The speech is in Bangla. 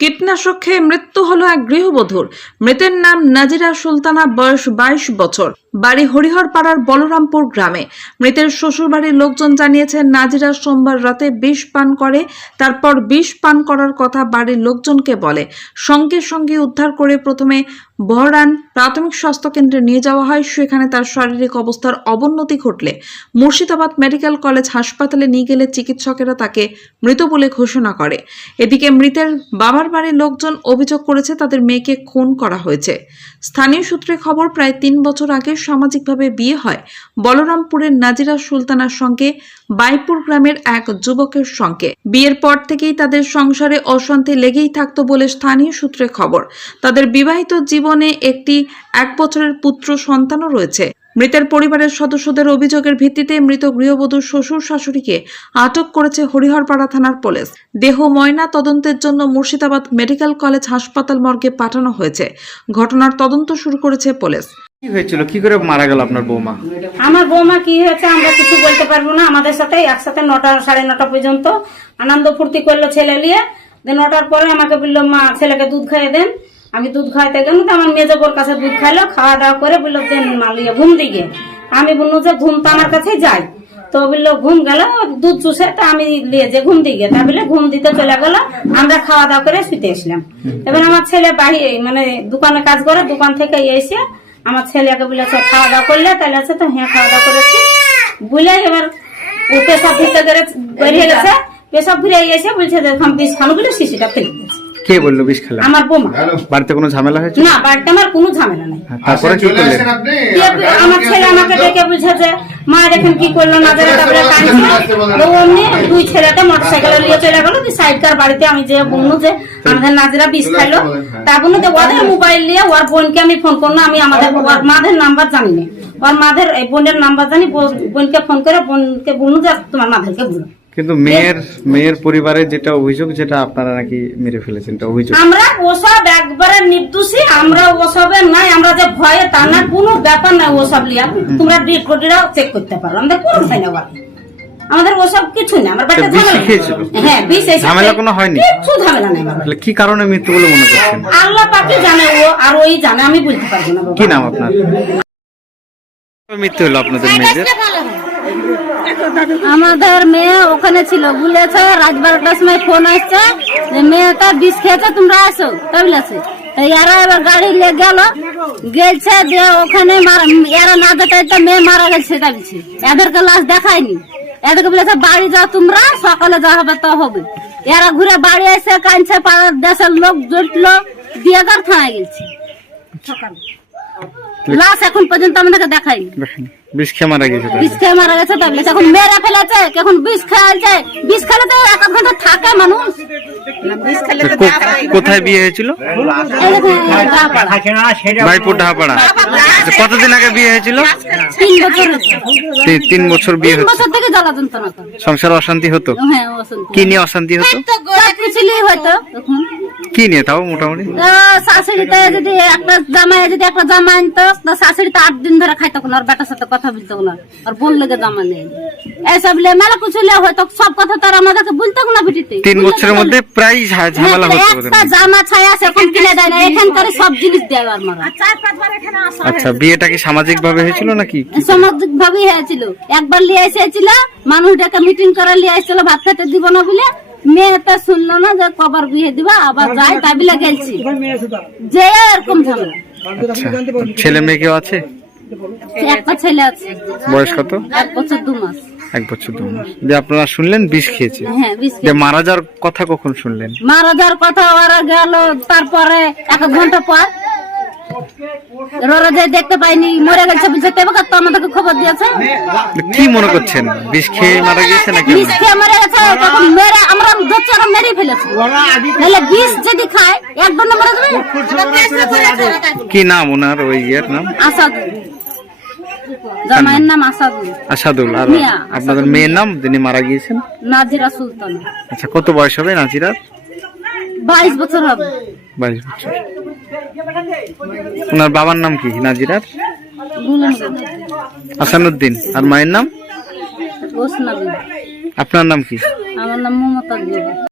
কীটনাশক খেয়ে মৃত্যু হলো এক গৃহবধূর। মৃতের নাম নাজিরা সুলতানা, বয়স 22 বছর, বাড়ি হরিহরপাড়ার বলরামপুর গ্রামে। মৃতের শ্বশুরবাড়ির লোকজন জানিয়েছেন, নাজিরা সোমবার রাতে বিষ পান করে, তারপর বিষ পান করার কথা বাড়ির লোকজনকে বলে। সঙ্গে সঙ্গে উদ্ধার করে প্রথমে বহরান প্রাথমিক স্বাস্থ্য কেন্দ্রে নিয়ে যাওয়া হয়। সেখানে তার শারীরিক অবস্থার অবনতি ঘটলে মুর্শিদাবাদ মেডিকেল কলেজ হাসপাতালে নিয়ে গেলে চিকিৎসকেরা তাকে মৃত বলে ঘোষণা করে। এদিকে মৃতের বাবার বাড়ির লোকজন অভিযোগ করেছে তাদের মেয়েকে খুন করা হয়েছে। স্থানীয় সূত্রে খবর, প্রায় 3 বছর আগে সামাজিকভাবে বিয়ে হয় বলরামপুরের নাজিরা সুলতানার সঙ্গে বাইপুর গ্রামের এক যুবকের সঙ্গে। বিয়ের পর থেকেই তাদের সংসারে অশান্তি লেগেই থাকতো বলে স্থানীয় সূত্রে খবর। তাদের বিবাহিত জীবনে একটি 1 বছরের পুত্র সন্তানও রয়েছে। মৃতের পরিবারের সদস্যদের অভিযোগের ভিত্তিতে মৃত গৃহবধূর শ্বশুর শাশুড়িকে আটক করেছে হরিহরপাড়া থানার পুলিশ। দেহ ময়না তদন্তের জন্য মুর্শিদাবাদ মেডিকেল কলেজ হাসপাতাল মর্গে পাঠানো হয়েছে। ঘটনার তদন্ত শুরু করেছে পুলিশ। কি হয়েছিল, কি করে মারা গেল আপনার বৌমা? আমার বৌমা কি হয়েছে আমরা কিছু বলতে পারবো না। আমাদের সাথে একসাথে 9টা সাড়ে 9টা পর্যন্ত আনন্দ ফুর্তি করলো ছেলে নিয়ে। 9টার পরে আমাকে বললো, মা ছেলেকে দুধ খাইয়ে দেন। আমি দুধ খাইতে গেলাম, তো আমার মেজো বোর কাছে দুধ খাইলো, খাওয়া দাওয়া করে বললো দেন মা লিয়ে ঘুম দিকে। আমি বললো যে ঘুম তো আমার কাছে যাই, তো বললো ঘুম গেল দুধ চুষে, তা আমি নিয়ে যে ঘুম দিকে, তা বলে ঘুম দিতে চলে গেল। আমরা খাওয়া দাওয়া করে শুতে আসলাম। এবার আমার ছেলে বাহিরে মানে দোকানে কাজ করে, দোকান থেকে এসে আমার ছেলেকে বলেছে খাওয়া দাওয়া করলে, তাহলে আছে তো হ্যাঁ খাওয়া দাওয়া করেছি বলে এবার ও পেশাব ভিতরে বেরিয়ে গেছে। পেশাব ফিরে এসে বলছে দেখলাম বিষ খানো বলে শিশিটা ফেলে দিয়েছে। কে বললো বিষ খেলা? আমার বৌমা। বাড়িতে কোনো ঝামেলা হয়েছে? না, বাড়িতে আমার কোনো ঝামেলা নাই। তারপরে কি করলেন? আমার ছেলে আমাকে ডেকে বুঝে যে মা দেখেন কি করলো, নাজারে তারপরে কাঁদছে। অমনি দুই ছেলেটা মোটরসাইকেলে নিয়ে চলে গেল সাইড কার বাড়িতে। আমি যে বললো যে আমাদের নাজিরা বিষ খাইলো, তা বললো যে ওদের মোবাইল নিয়ে ওর বোনকে আমি ফোন করলো। আমি আমাদের ওর মাদের নাম্বার জানি না, ওর মাদের বোনের নাম্বার জানি। বোনকে ফোন করে বোনকে বললো যে তোমার মাদেরকে বলো। কিন্তু মেয়ের পরিবারের যেটা অভিযোগ, যেটা আপনারা নাকি মেরে ফেলেছেন, এটা অভিযোগ। আমরা ওসব একবারে নির্দোষী, আমরা ওসবের নাই। আমরা যে ভয়ে তা না, কোনো ব্যাপার নাই ওসব লিয়া। তোমরা রিপোর্টটাও চেক করতে পারো, আমাদের কোনো ভয় না, আমাদের ওসব কিছু না। আমার বাড়িতে ঝামেলা, হ্যাঁ বিষ ঝামেলা কোনো হয়নি, কিছু ঝামেলা নাই। তাহলে কি কারণে মৃত্যু বলে মনে করছেন? আল্লাহ পাকই জানে, ও আর ওই জানে, আমি বলতে পারবো না। কি নাম আপনার? মৃত্যু হলো আপনাদের মেয়েদের? আমাদের মেয়ে ওখানে ছিল, বলেছে রাত 12টার সময় ফোন আসছে যে মেয়েটা বিষ খেয়েছে, তোমরা আসো। তাই বলেছে, এরা এবার গাড়ি নিয়ে গেছে যে ওখানে এরা না দেখাইতে মেয়ে মারা গেছে, সেটা বলছে। এদেরকে লাশ দেখায়নি, এদেরকে বলেছে বাড়ি যাও তোমরা, সকালে যা হবে তা হবে। এরা ঘুরে বাড়ি এসে কাঁদছে, পাড়ার দেশের লোক জুটলো, দিয়ে থানায় গেছে। লাশ এখন পর্যন্ত আমাদেরকে দেখায়নি। বিষ খেয়ে মারা গেছে, বিষ খেয়ে মারা গেছে। তাই বলেছে এখন মেয়েরা ফেলেছে, এখন বিষ খেয়েছে। বিষ খেলে তো 1 ঘন্টা থাকে মানুষ। কোথায় বিয়ে হয়েছিল? বাইপুর ঢাপাড়া। কতদিন আগে বিয়ে হয়েছিল? 3 বছর। 3 বছর বিয়ে হচ্ছে। 3 বছর থেকে জ্বালা যন্ত্রণা করে। সংসারে অশান্তি হতো? হ্যাঁ, অশান্তি। কি নিয়ে অশান্তি হতো? কিছুই হয়তো এখন কি নিয়ে তাও মোটামুটি? শাশুড়িতে যদি একটা জামা আনতো, তো শাশুড়িতে 8 দিন ধরে খাইতো না, আর বেটার সাথে কথা বলতো না, আর বোন লেগে জামা নেই। এইসব মেলা কিছু হয়তো, সব কথা তো আর আমাদেরকে বলতো না। ভিটিতে 3 বছরের মধ্যে প্রায় ঝামেলা হতো। একটা জামা ছায়া এখন কিনে দেয় না, এখানকার সব জিনিস দেয় আর মারা। আচ্ছা, বিয়েটা কি সামাজিক ভাবে হয়েছিল নাকি? সামাজিক ভাবেই হয়েছিল। একবার লিয়ে এসেছিল, মানুষটাকে মিটিং করে লিয়ে এসেছিল ভাত খেতে দিব না বলে। মেয়েটা শুনলো না যে কবার বিয়ে দিবা, আবার যাই তাই বলে গেছি যে এরকম ঝামেলা। ছেলে মেয়ে কেউ আছে? একটা ছেলে আছে। বয়স কত? 1 বছর 2 মাস। 1 বছর 2 মাস। যে আপনারা শুনলেন বিষ খেয়েছে? হ্যাঁ, বিষ যে মারা যাওয়ার কথা কখন শুনলেন? মারা যাওয়ার কথা ওরা গেল তারপরে 1 ঘন্টা পর। ওরা যে দেখতে পাইনি, মরে গেছে বলছে, তো আমাদেরকে খবর দিয়েছে। কি মনে করছেন, বিষ খেয়ে মারা গেছে নাকি? বিষ খেয়ে মারা গেছে, তখন মেরে আমরা ধরছি, ওরা মেরে ফেলেছে। নাহলে বিষ যদি খায় একদম মরে যাবে। কি নাম ওনার, ওই ইয়ের নাম? আসাদুল। জামাইয়ের নাম আসাদুল। আসাদুল। আর আপনাদের মেয়ের নাম যিনি মারা গিয়েছেন? নাজিরা সুলতানা। আচ্ছা, কত বয়স হবে নাজিরার? 22 বছর হবে। 22 বছর। ওনার বাবার নাম কি নাজিরার? আসানুদ্দিন। আর মায়ের নাম? আপনার আপনার নাম কি? আমার নাম মমতা।